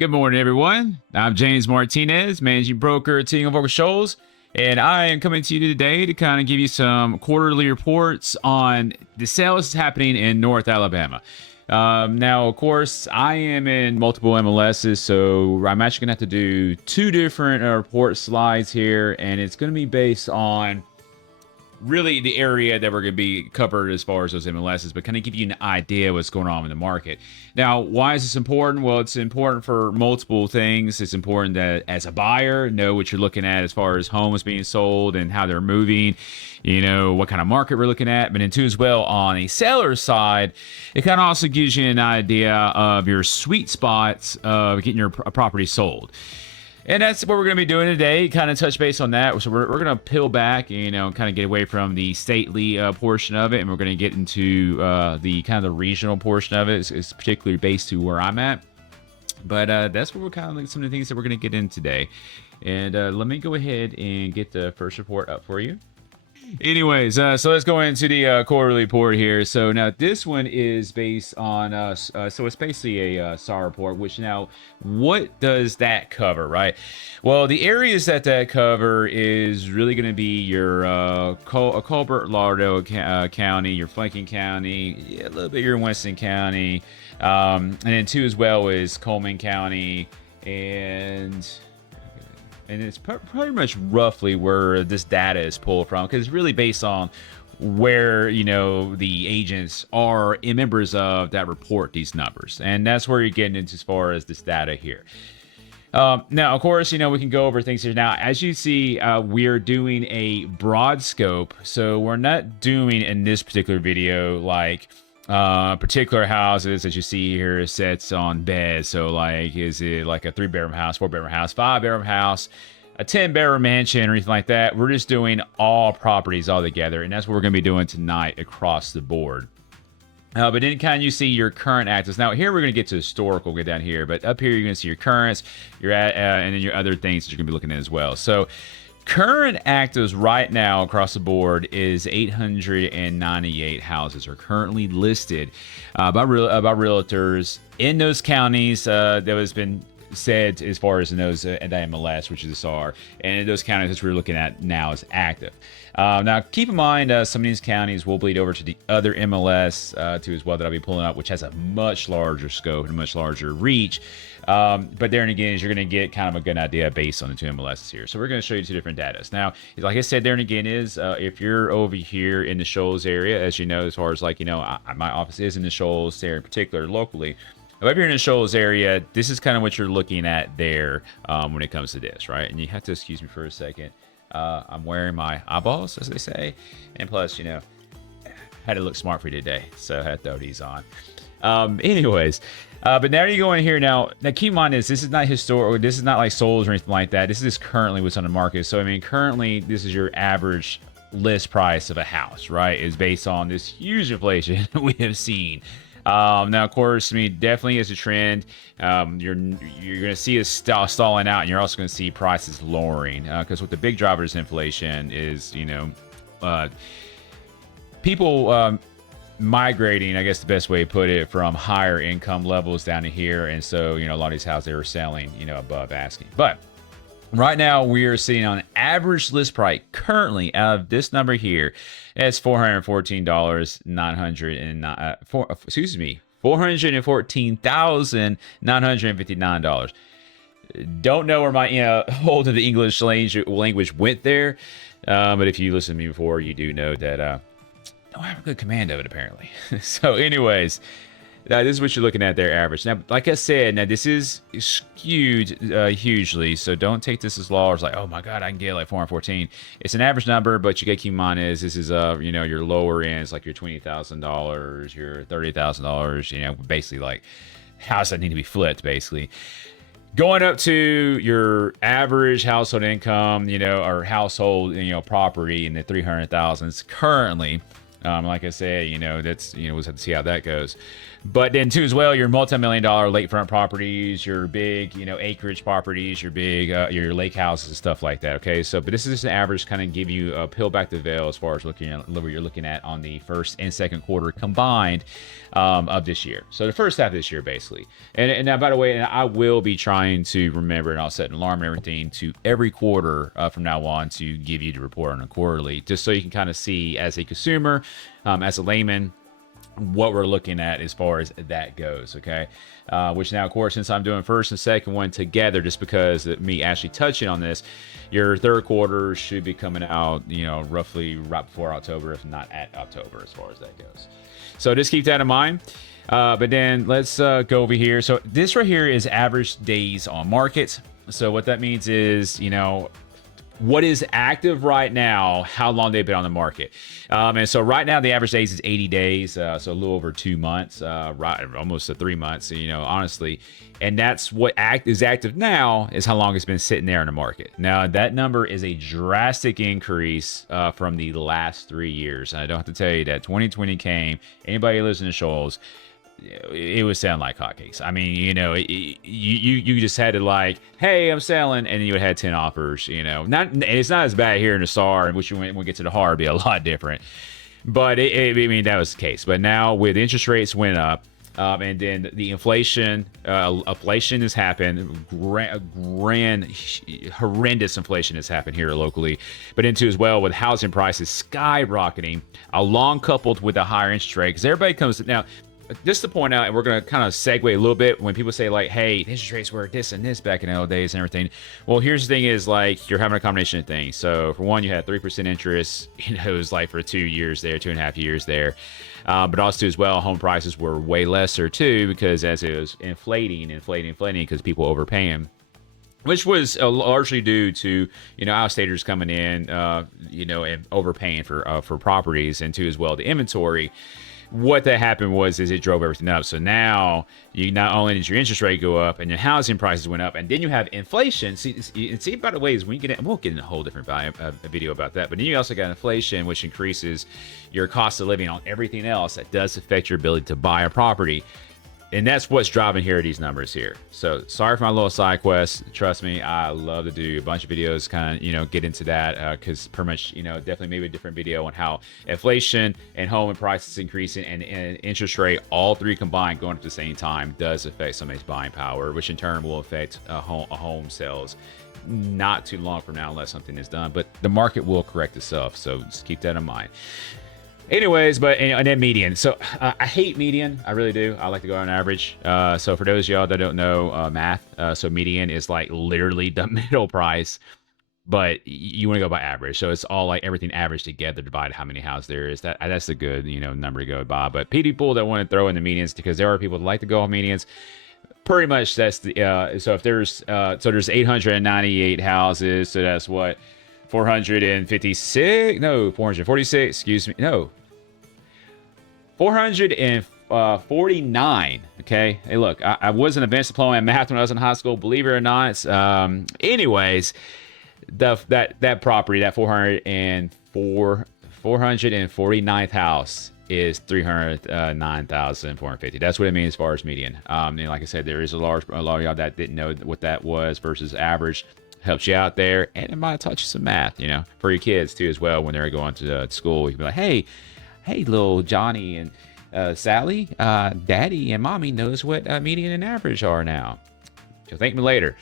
Good morning, everyone. I'm James Martinez, managing broker at Team Vocal Shoals, and I am coming to you today to kind of give you some quarterly reports on the sales happening in North Alabama. Now, of course, I am in multiple MLSs, so I'm actually going to have to do two different report slides here, and it's going to be based on really the area that we're going to be covered as far as those MLSs, but kind of give you an idea what's going on in the market. Now, why is this important? Well, it's important for multiple things. It's important that as a buyer, know what you're looking at as far as homes being sold and how they're moving, what kind of market we're looking at. But then too, as well, on a seller side, it kind of also gives you an idea of your sweet spots of getting your property sold. And that's what we're going to be doing today, kind of touch base on that. So we're going to peel back, kind of get away from the stately portion of it, and we're going to get into the kind of the regional portion of it. It's particularly based to where I'm at. But that's what we're kind of like some of the things that we're going to get in today. And let me go ahead and get the first report up for you. Anyways, so let's go into the quarterly report here. So now this one is based on, so it's basically a SAR report, which now, what does that cover, right? Well, the areas that cover is really going to be your Colbert, Lauderdale County, your flanking county, a little bit your Winston County, and then too as well is Coleman County, and it's pretty much roughly where this data is pulled from, because it's really based on where the agents are members of that report these numbers, and that's where you're getting into as far as this data here. Now, of course, we can go over things here. Now, as you see, we're doing a broad scope, so we're not doing in this particular video like particular houses that you see here sets on beds. So like, is it like a 3-bedroom house, 4-bedroom house, 5-bedroom house, a 10-bedroom mansion, or anything like that? We're just doing all properties all together, and that's what we're going to be doing tonight across the board. But then kind of you see your current actives. Now here we're going to get to historical, get down here, but up here you're going to see your currents, and then your other things that you're going to be looking at as well. So current actives right now across the board is 898 houses are currently listed by realtors in those counties that has been said as far as in those MLS, which is the SAR, and in those counties that we're looking at now is active. Now, keep in mind, some of these counties will bleed over to the other MLS too as well that I'll be pulling up, which has a much larger scope and a much larger reach. But there and again, you're going to get kind of a good idea based on the two MLSs here. So we're going to show you two different data. Now, like I said, there and again is if you're over here in the Shoals area, as you know, as far as like, my office is in the Shoals area in particular locally. If you're in the Shoals area, this is kind of what you're looking at there when it comes to this, right? And you have to excuse me for a second. I'm wearing my eyeballs, as they say. And plus, had to look smart for you today, so I had to throw these on. Anyways, but now you go in here now keep in mind this is not historical, this is not like souls or anything like that. This is just currently what's on the market. So I mean, currently this is your average list price of a house, right? Is based on this huge inflation we have seen. Now, of course, I mean, definitely as a trend, you're going to see it stalling out, and you're also going to see prices lowering, because what the big driver is inflation is, people migrating, I guess the best way to put it, from higher income levels down to here. And so, a lot of these houses, they were selling, above asking. But right now, we are seeing on average list price currently out of this number here, it's $414,959. Don't know where my hold of the English language went there, but if you listened to me before, you do know that I don't have a good command of it apparently. So, anyways. Now, this is what you're looking at there, average. Now, like I said, now this is skewed hugely, so don't take this as law. It's like, oh my God, I can get like 414. It's an average number, but you got to keep in mind is this is your lower ends, like your $20,000, your $30,000, basically like houses that need to be flipped, basically. Going up to your average household income, or household, property in the 300,000s currently. Like I said, that's, we'll have to see how that goes. But then too as well, your multi-million dollar lakefront properties, your big, acreage properties, your big, your lake houses and stuff like that. Okay, so but this is just an average, kind of give you a peel back the veil as far as looking at what you're looking at on the first and second quarter combined of this year. So the first half of this year, basically. And now, by the way, I will be trying to remember, and I'll set an alarm and everything to every quarter from now on to give you the report on a quarterly, just so you can kind of see as a consumer, as a layman, what we're looking at as far as that goes. Okay, which now, of course, since I'm doing first and second one together, just because of me actually touching on this, your third quarter should be coming out, roughly right before October, if not at October, as far as that goes. So just keep that in mind. But then let's go over here. So this right here is average days on market. So what that means is, what is active right now, how long they've been on the market. And so right now, the average days is 80 days, so a little over 2 months, right, almost 3 months, honestly. And that's what is active now, is how long it's been sitting there in the market. Now, that number is a drastic increase from the last 3 years. And I don't have to tell you that 2020 came, anybody who lives in the Shoals, it would sound like hotcakes. I mean, you just had to like, hey, I'm selling, and then you would have had 10 offers. Not, it's not as bad here in the SAR, which when we get to the HAR, it'd be a lot different. But I mean, that was the case. But now with interest rates went up, and then the inflation has happened. Horrendous inflation has happened here locally, but into as well with housing prices skyrocketing, along coupled with a higher interest rate. Because everybody comes now. Just to point out, and we're going to kind of segue a little bit when people say like, hey, interest rates were this and this back in the old days and everything. Well, here's the thing is like, you're having a combination of things. So for one, you had 3% interest, it was like for 2 years there, 2.5 years there. But also as well, home prices were way lesser too, because as it was inflating, because people overpaying, which was largely due to, out-of-staters coming in, and overpaying for properties, and too as well, the inventory. What that happened is it drove everything up. So now you not only did your interest rate go up and your housing prices went up, and then you have inflation. See, by the way, is when you get it, we'll get in a whole different video about that. But then you also got inflation, which increases your cost of living on everything else. That does affect your ability to buy a property. And that's what's driving here these numbers here. So sorry for my little side quest. Trust me, I love to do a bunch of videos, kind of, get into that, because pretty much, definitely maybe a different video on how inflation and home and prices increasing and interest rate, all three combined going at the same time, does affect somebody's buying power, which in turn will affect a home sales not too long from now unless something is done. But the market will correct itself, so just keep that in mind. Anyways, and then median. So I hate median. I really do. I like to go on average. So for those of y'all that don't know math, so median is like literally the middle price, but you want to go by average. So it's all like everything averaged together divided how many houses there is. That's a good number to go by. But people that want to throw in the medians, because there are people that like to go on medians. Pretty much that's the so if there's 898 houses, so that's what 446, excuse me, no, 449. Okay, hey, look, I was an advanced diploma in math when I was in high school, believe it or not. Anyways, that property, that 449th house is 309,450. That's what it means as far as median. And like I said, there is a lot of y'all that didn't know what that was versus average. Helps you out there, and it might teach you some math, for your kids too as well when they're going to school. You can be like, hey, little Johnny and Sally, Daddy and Mommy knows what median and average are now. You'll thank me later.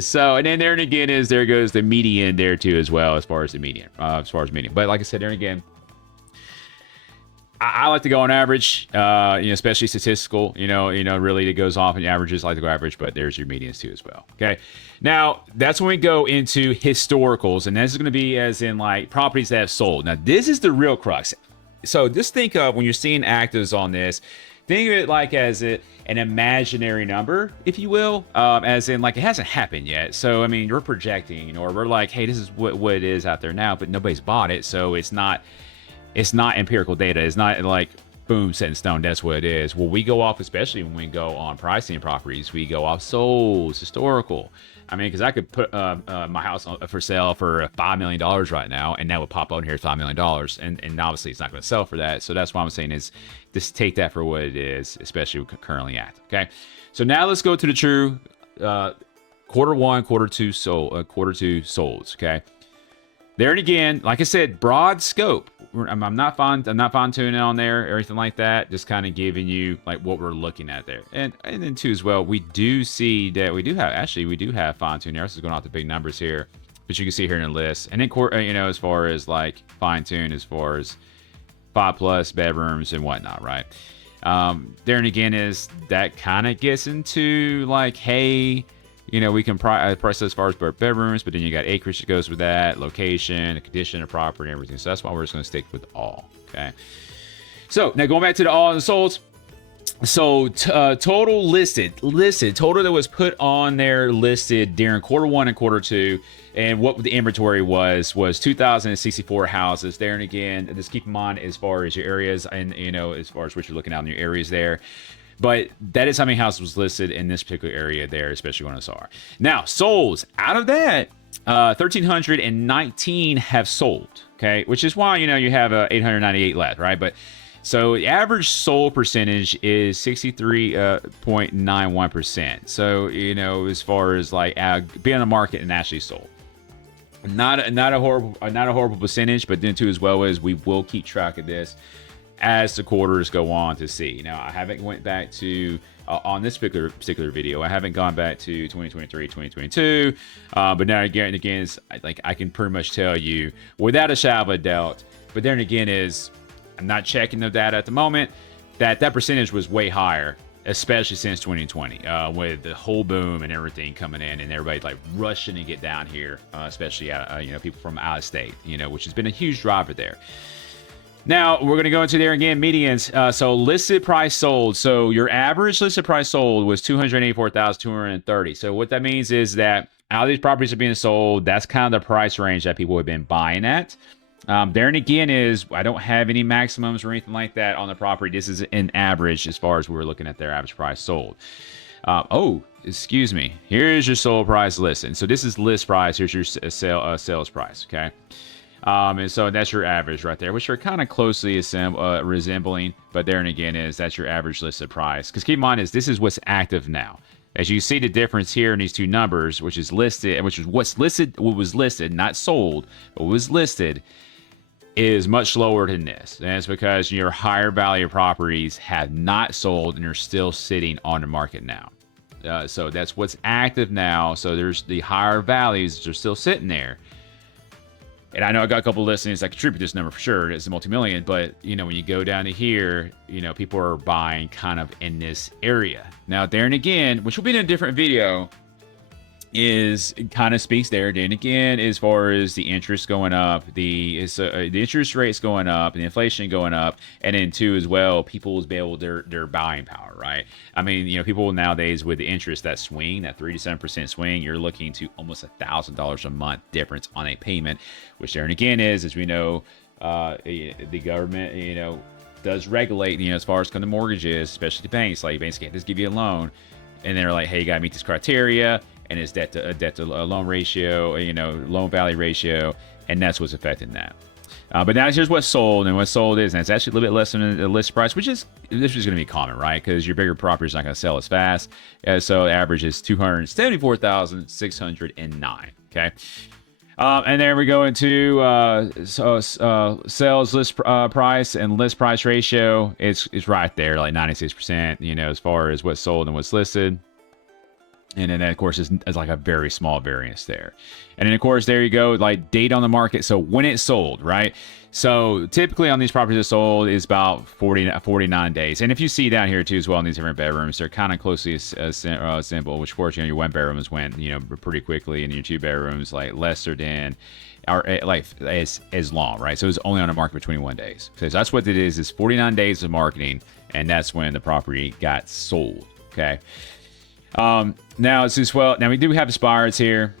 So, and then there and again there goes the median there too as well as far as the median, But like I said, there and again, I like to go on average, especially statistical, really it goes off in averages. I like to go average, but there's your medians too as well. Okay. Now that's when we go into historicals, and this is going to be as in like properties that have sold. Now this is the real crux. So just think of when you're seeing actives on this, think of it like as an imaginary number, if you will, as in like it hasn't happened yet. So, I mean, we're projecting, or we're like, hey, this is what it is out there now, but nobody's bought it. So it's not empirical data. It's not like boom, set in stone. That's what it is. Well, we go off, especially when we go on pricing properties, we go off solds, historical. I mean, because I could put my house for sale for $5 million right now, and that would pop on here $5 million. And obviously, it's not going to sell for that. So that's what I'm saying is just take that for what it is, especially currently at. Okay. So now let's go to the true quarter one, quarter two solds. Okay. There and again, like I said, broad scope. I'm not fine tuning on there or anything like that. Just kind of giving you like what we're looking at there, and then too as well. We do see that we do have fine tune there. This is going off the big numbers here, but you can see here in the list. And then as far as like fine tune, as far as 5+ bedrooms and whatnot, right? There and again is that kind of gets into like, hey, we can price as far as bedrooms, but then you got acreage that goes with that, location, the condition of property, and everything. So that's why we're just going to stick with all. Okay. So now going back to the all and the solds. So total listed total that was put on there listed during quarter one and quarter two, and what the inventory was 2,064 houses. There and again, just keep in mind as far as your areas and as far as what you're looking at in your areas there. But that is how many houses was listed in this particular area there, especially on SR. Now, solds. Out of that, 1,319 have sold, okay? Which is why, you have 898 left, right? But so the average sold percentage is 63.91%. So, as far as like being on the market and actually sold. Not a horrible percentage, but then too as well as we will keep track of this as the quarters go on to see. Now, I haven't went back to, on this particular video, I haven't gone back to 2023, 2022. But now again, it's like I can pretty much tell you without a shadow of a doubt, but then again I'm not checking the data at the moment, that percentage was way higher, especially since 2020, with the whole boom and everything coming in and everybody like rushing to get down here, especially, people from out of state, which has been a huge driver there. Now, we're going to go into there again, medians. So listed price sold. So your average listed price sold was $284,230. So what that means is that out of these properties are being sold, that's kind of the price range that people have been buying at. There and again is, I don't have any maximums or anything like that on the property. This is an average as far as we're looking at their average price sold. Excuse me. Here's your sold price listed. So this is list price. Here's your sales price, okay? And so that's your average right there, which are kind of closely resembling, but there and again that's your average listed price. Because keep in mind this is what's active now. As you see the difference here in these two numbers, which is listed, which is what was listed, not sold, but was listed, is much lower than this. And it's because your higher value properties have not sold and are still sitting on the market now. So that's what's active now. So there's the higher values that are still sitting there. And I know I got a couple of listings that contribute this number for sure. It's a multi-million, but when you go down to here, people are buying kind of in this area. Now, there and again, which will be in a different video, is kind of speaks there. Then again, as far as the interest going up, the interest rates going up, and the inflation going up, and then too as well, people's be able their buying power, right? I mean, people nowadays with the interest that 3 to 7% swing, you're looking to almost $1,000 a month difference on a payment, which there and again is, as we know, the government, does regulate, as far as kind of mortgages, especially the banks. Like banks can't just give you a loan, and they're like, hey, you gotta meet this criteria. And it's debt to loan ratio, loan value ratio, and that's what's affecting that. But now here's what's sold, and what sold is, and it's actually a little bit less than the list price, this is going to be common, right? Because your bigger property is not going to sell as fast. So the average is $274,609. Okay. And then we go into sales list price and list price ratio. It's right there, like 96%. As far as what's sold and what's listed. And then that, of course, is like a very small variance there. And then, of course, there you go, like date on the market. So when it sold, right? So typically on these properties that sold is about 49 days. And if you see down here too as well in these different bedrooms, they're kind of closely simple, which of course, your one bedrooms went, pretty quickly, and your two bedrooms like lesser than or like as long, right? So it's only on the market for 21 days. So that's what it is 49 days of marketing, and that's when the property got sold. Okay. Now it's as well. Now we do have expireds here.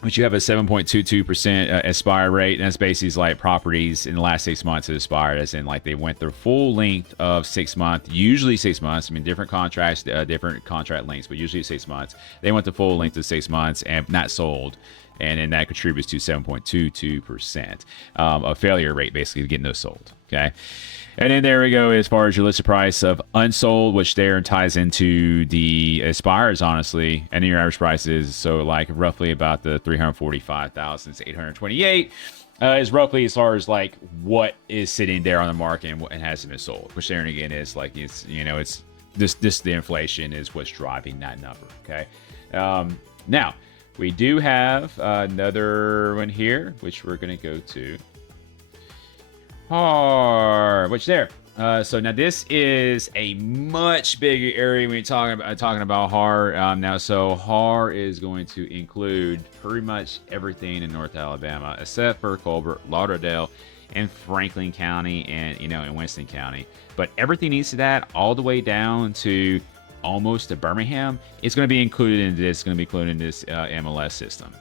But you have a 7.22% expire rate, and that's basically like properties in the last 6 months that expired, as in like they went their full length of 6 months, usually 6 months. I mean, different contracts, different contract lengths, but usually 6 months. They went the full length of 6 months and not sold, and then that contributes to 7.22% a failure rate, basically getting those sold. Okay. And then there we go, as far as your listed price of unsold, which there ties into the expires, honestly. And then your average price is, so like roughly about the 345,828 is roughly as far as like what is sitting there on the market and hasn't been sold, which there again is like, it's, you know, it's this the inflation is what's driving that number. Okay. Now we do have another one here, which we're going to go to. HAR, which there. So now this is a much bigger area when you're talking about HAR. Now, so HAR is going to include pretty much everything in North Alabama except for Colbert, Lauderdale, and Franklin County, and in Winston County. But everything east of that, all the way down to almost to Birmingham, it's going to be included in this. Going to be included in this MLS system,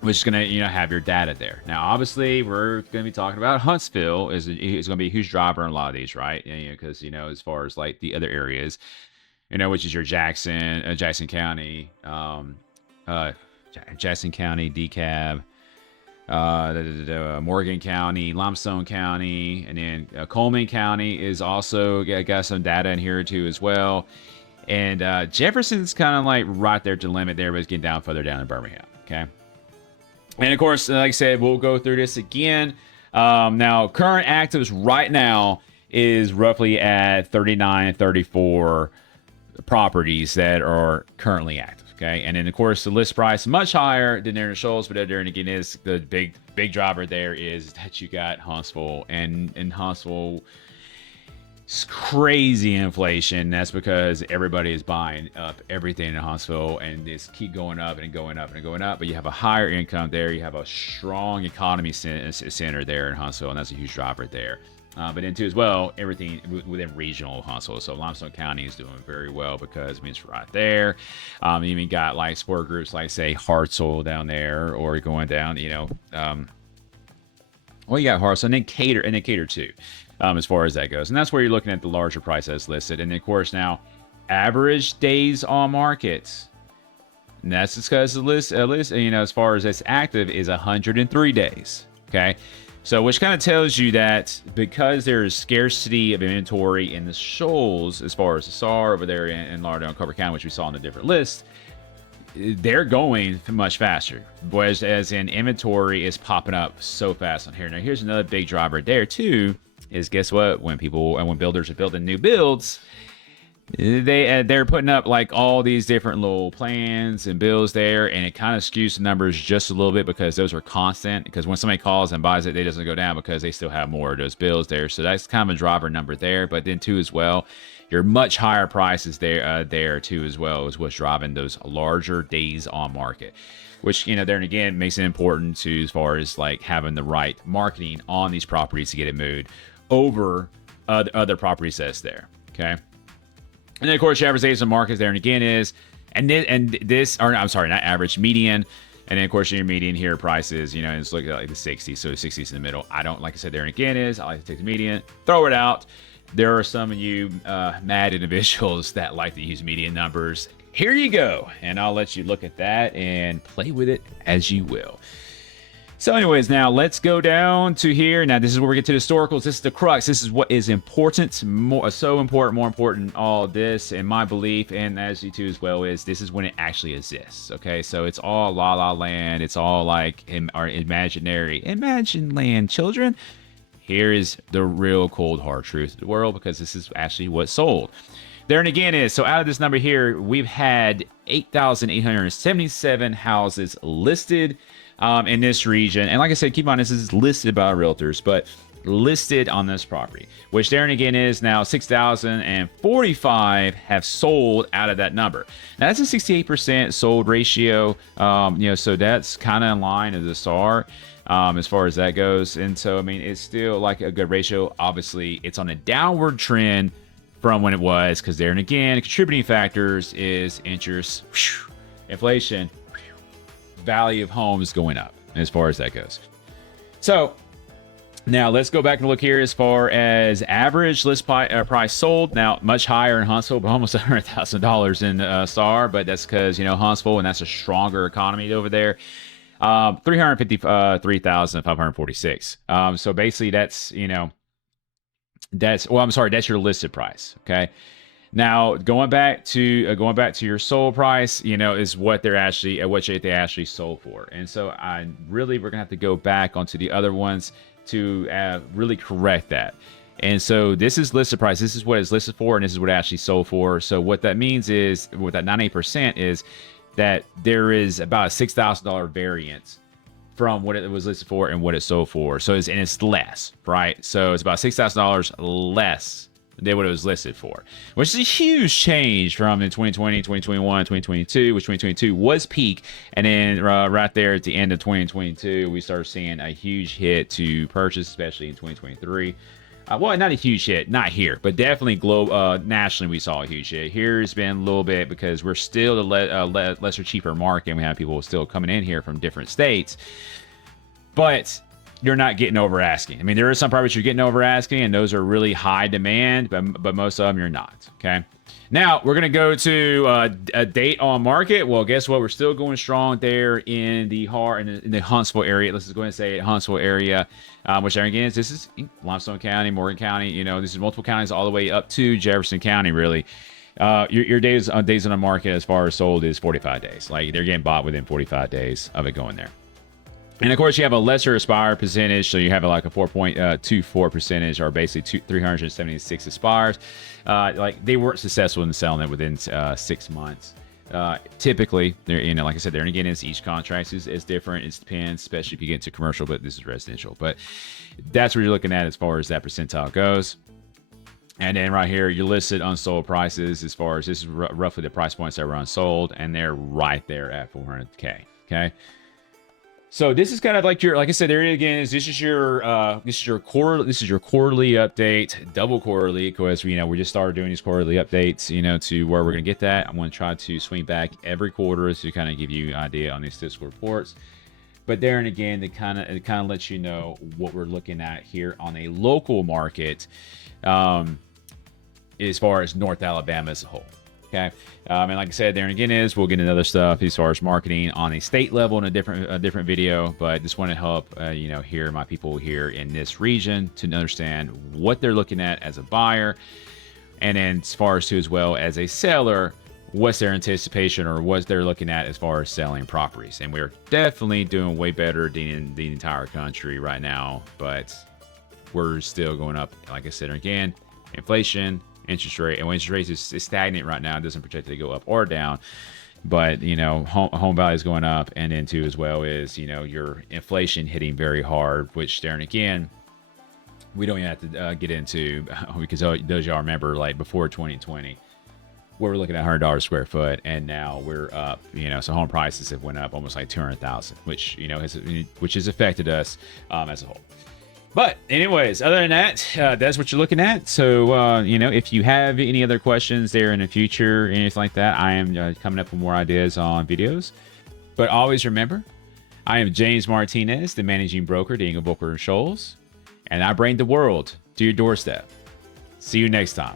which is going to, have your data there. Now, obviously, we're going to be talking about Huntsville is going to be a huge driver in a lot of these, right? Because, as far as like the other areas, which is your Jackson County, Jackson County, DeKalb, Morgan County, Limestone County, and then Coleman County is also got some data in here too as well. And Jefferson's kind of like right there to the limit there, but it's getting down further down in Birmingham, okay? And of course, like I said, we'll go through this again. Now, current actives right now is roughly at 39, 34 properties that are currently active. Okay, and then of course the list price much higher than there in the Shoals, but there again is the big driver there is that you got Huntsville, and in Huntsville, it's crazy inflation. That's because everybody is buying up everything in Huntsville, and it's keep going up and going up and going up. But you have a higher income there. You have a strong economy center there in Huntsville, and that's a huge driver there. But then too as well, everything within regional Huntsville. So Limestone County is doing very well because it's right there. You even got like sport groups like say Hartselle down there, or going down, you got Hartselle and then Cater too. As far as that goes. And that's where you're looking at the larger price that's listed. And then, of course, now, average days on market. And that's because the list, as far as it's active, is 103 days. Okay? So, which kind of tells you that because there is scarcity of inventory in the Shoals, as far as the SAR over there in Lauderdale and Colbert County, which we saw on the different lists, they're going much faster. Whereas as in inventory is popping up so fast on here. Now, here's another big driver there, too. Is guess what? When builders are building new builds, they're putting up like all these different little plans and bills there, and it kind of skews the numbers just a little bit because those are constant. Because when somebody calls and buys it, it doesn't go down because they still have more of those bills there. So that's kind of a driver number there. But then too as well, your much higher prices there too as well is what's driving those larger days on market. Which, there and again makes it important to as far as like having the right marketing on these properties to get it moved over other property sets there. Okay. And then of course your average days on market there and again is, I'm sorry, not average, median. And then of course your median here prices, it's looking at like the 60s. So 60s in the middle. I don't, like I said, there and again is, I like to take the median, throw it out. There are some of you mad individuals that like to use median numbers. Here you go. And I'll let you look at that and play with it as you will. So anyways, now let's go down to here. Now this is where we get to the historicals. This is the crux. This is what is important, more important, all this, in my belief, and as you too as well, is this is when it actually exists. Okay, so it's all La La Land. It's all like our imagine land, children. Here is the real cold hard truth of the world, because this is actually what sold. There and again is, so out of this number here, we've had 8,877 houses listed in this region. And like I said, keep on, this is listed by realtors, but listed on this property, which there and again is now 6,045 have sold out of that number. Now that's a 68% sold ratio. So that's kind of in line as the SAR as far as that goes. And so, I mean, it's still like a good ratio. Obviously, it's on a downward trend from when it was, because there and again, contributing factors is interest, inflation, value of homes going up as far as that goes. So now let's go back and look here as far as average list price sold. Now much higher in Huntsville, but almost $100,000 in SAR, but that's because, you know, Huntsville, and that's a stronger economy over there. 353,546. So basically that's, you know, that's, well, I'm sorry, that's your listed price. Okay. Now going back to your sold price, you know, is what they're actually what they actually sold for. And so we're gonna have to go back onto the other ones to really correct that. And so this is listed price. This is what it's listed for, and this is what it actually sold for. So what that means is, with that 98%, is that there is about a $6,000 variance from what it was listed for and what it sold for. So it's less, right? So it's about $6,000 less than what it was listed for, which is a huge change from in 2020, 2021, 2022, which 2022 was peak. And then right there at the end of 2022, we started seeing a huge hit to purchase, especially in 2023. Well, not a huge hit, not here, but definitely nationally we saw a huge hit. Here has been a little bit because we're still a lesser, cheaper market, and we have people still coming in here from different states. But you're not getting over asking. I mean, there are some properties you're getting over asking, and those are really high demand, but most of them you're not. Okay. Now we're gonna go to a date on market. Well, guess what? We're still going strong there in the Huntsville area. Let's just go ahead and say Huntsville area, which again this is Limestone County, Morgan County. You know, this is multiple counties all the way up to Jefferson County. Really, your days on the market as far as sold is 45 days. Like, they're getting bought within 45 days of it going there. And of course, you have a lesser expire percentage, so you have like a 4.24 percentage, or basically 376 expires. Like, they weren't successful in selling it within 6 months. Typically, they're, you know, like I said, they're again, each contract is different. It depends, especially if you get into commercial, but this is residential. But that's what you're looking at as far as that percentile goes. And then right here, you're listed unsold prices as far as this is roughly the price points that were unsold, and they're right there at 400K. Okay. So this is kind of like like I said, there again is this is your quarterly update, double quarterly, because we just started doing these quarterly updates, to where we're gonna get that. I'm gonna try to swing back every quarter to kind of give you an idea on these fiscal reports. But there and again, it kind of lets you know what we're looking at here on a local market, as far as North Alabama as a whole. Okay, and like I said, there and again we'll get into other stuff as far as marketing on a state level in a different video. But just want to help here my people here in this region to understand what they're looking at as a buyer, and then as far as as well as a seller, what's their anticipation or what they're looking at as far as selling properties. And we're definitely doing way better than the entire country right now, but we're still going up. Like I said again, inflation, interest rate, and when interest rates is stagnant right now, it doesn't project to go up or down. But home value is going up, and then too as well is your inflation hitting very hard, which there and again we don't even have to get into, because those y'all remember, like before 2020 we were looking at $100 square foot, and now we're up, so home prices have went up almost like 200,000, which has affected us as a whole. But anyways, other than that, that's what you're looking at. So, if you have any other questions there in the future, anything like that, I am coming up with more ideas on videos. But always remember, I am James Martinez, the managing broker at Engel, Booker & Scholes, and I bring the world to your doorstep. See you next time.